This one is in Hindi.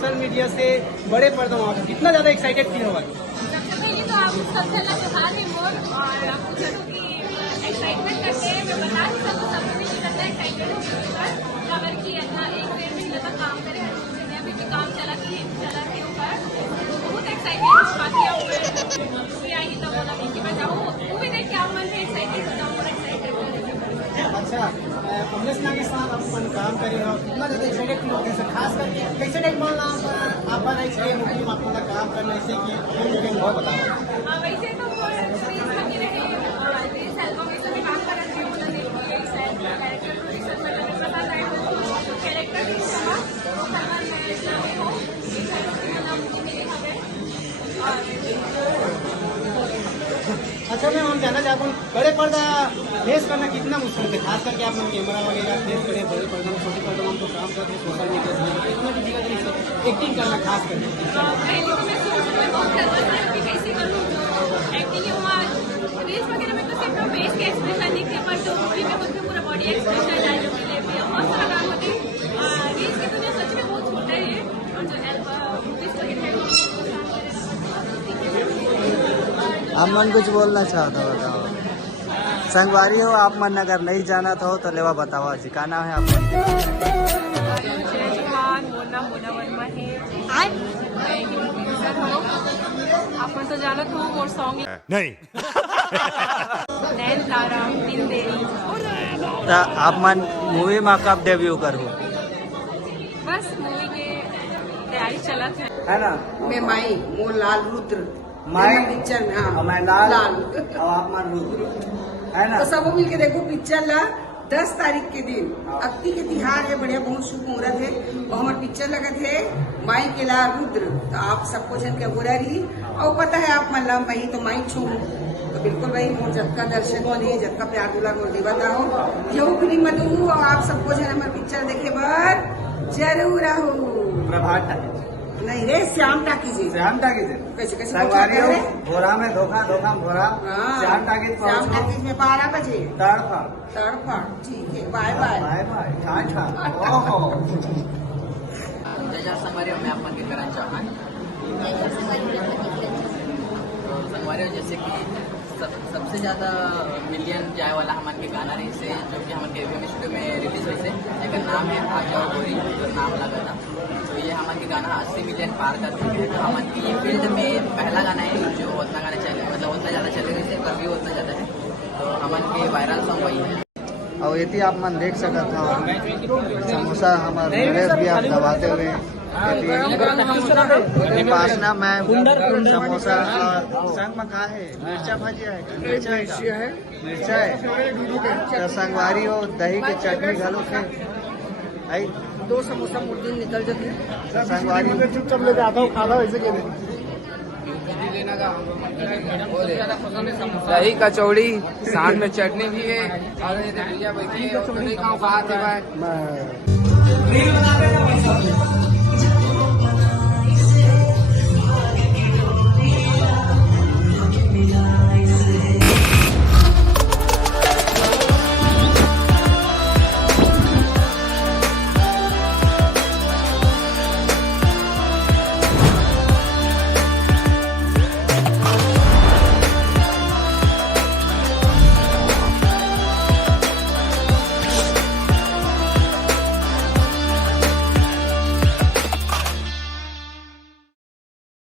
सोशल मीडिया से बड़े पर्दों में कितना ज्यादा एक्साइटेड फील होगा? सबसे पहले तो आप सबसे अलग त्योहार है मोर और आपको चलो कि एक्साइटमेंट करते हैं मैं बता नहीं सकूँ सबसे भी करता है एक्साइटेड खबर की अपना एक पेड़ में लगा काम करे अभी भी काम चला के ऊपर बहुत एक्साइटेड बाकी आप आई तो बोला कि बचाओ वो भी देख के आप मन में एक्साइटेड हो जाओ एक्साइटेड। अच्छा कमलेश नाम के साथ अपन काम करें और कितना ज्यादा एक्साइटेड फील होते हैं खास करके कैसे टाइप मान आप चाहिए मुख्य आपको काम करने से कि बहुत बताओ। वैसे तो एल्बम में सभी काम कर रहे अच्छा मैं हम जानना चाहता हूँ बड़े पर्दा फेस करना कितना मुश्किल है खास करके आप कैमरा वगैरह फेस करें बड़े पर्दा में छोटे पर्दा में तो काम करते हैं सोशल मीडिया से कितना डिफिकल्ट एक्टिंग करना खास करके। पहले तो मैं बहुत नर्वस था कि कैसे करूँ एक्टिंग हुआ रील्स वगैरह में तो सिर्फ फेस के एक्सप्रेशन दिखे पर जो मूवी में उसमें पूरा बॉडी एक्सप्रेशन डायलॉग के लिए बहुत सारा काम होती है। रील्स की दुनिया सच में बहुत छोटा है और जो मूवीज वगैरह है अमन कुछ बोलना चाहता बताओ। संगवारी हो आप मन अगर नहीं जाना था तो लेवा बताओ जी का नाम है आपका? मोना वर्मा है अपन तो जानत हो मोर सॉन्ग नहीं नैन तारा दिल देरी आप मन मूवी में कब डेब्यू करो? बस मूवी के तैयारी चलत है ना। मैं माई मोर लाल रुद्र माई पिक्चर में हाँ मैं लाल लाल और आप मन रुद्र है ना। तो सब मिल के देखो पिक्चर ला 10 तारीख के दिन अक्ति के तिहार है बढ़िया बहुत शुभ मुहूर्त है और हमारे पिक्चर लगत है माई के लाल रुद्र तो आप सबको जन के हो रही और पता है आप मन ला मैं तो माई छू तो बिल्कुल भाई मोर जबका दर्शक बने जबका प्यार दुला मोर देवता हो यू फिल्म मत और आप सबको जन हमारे पिक्चर देखे बर जरूर आओ। प्रभात नहीं रे श्याम टाकीज श्याम टाकीज कैसे कैसे भोरा में धोखा भोरा श्याम टाकीज में 12 बजे तड़फा ठीक है बाय बाय संगवारी में आप मन के करना चाहना संगवारी जैसे कि सबसे ज्यादा मिलियन जाए वाला हमारे के गाना रही से जो कि हमारे स्टूडियो में रिलीज हुई से एक नाम है आ जाओ गोरी जो नाम लगा था तो ये हमारे गाना 80 मिलियन पार कर चुके हैं तो हमारे ये फील्ड में पहला गाना है जो उतना गाना चले मतलब उतना ज़्यादा चले रही है व्यू उतना ज़्यादा है तो हमारे के वायरल सॉन्ग वही है। और यदि आप मन देख सकते हो समोसा हमारे गणेश भी आप दबाते हुए पासना में समोसा और संग में कहा है मिर्चा भजिया है मिर्चा है तो संगवारी हो दही के चटनी घालो थे 2 समोसा मुर्गी निकल जाते संगवारी चुपचाप लेके आता हूँ खाना वैसे के दही कचौड़ी साथ में चटनी भी है और भैया बैठी है बात है भाई।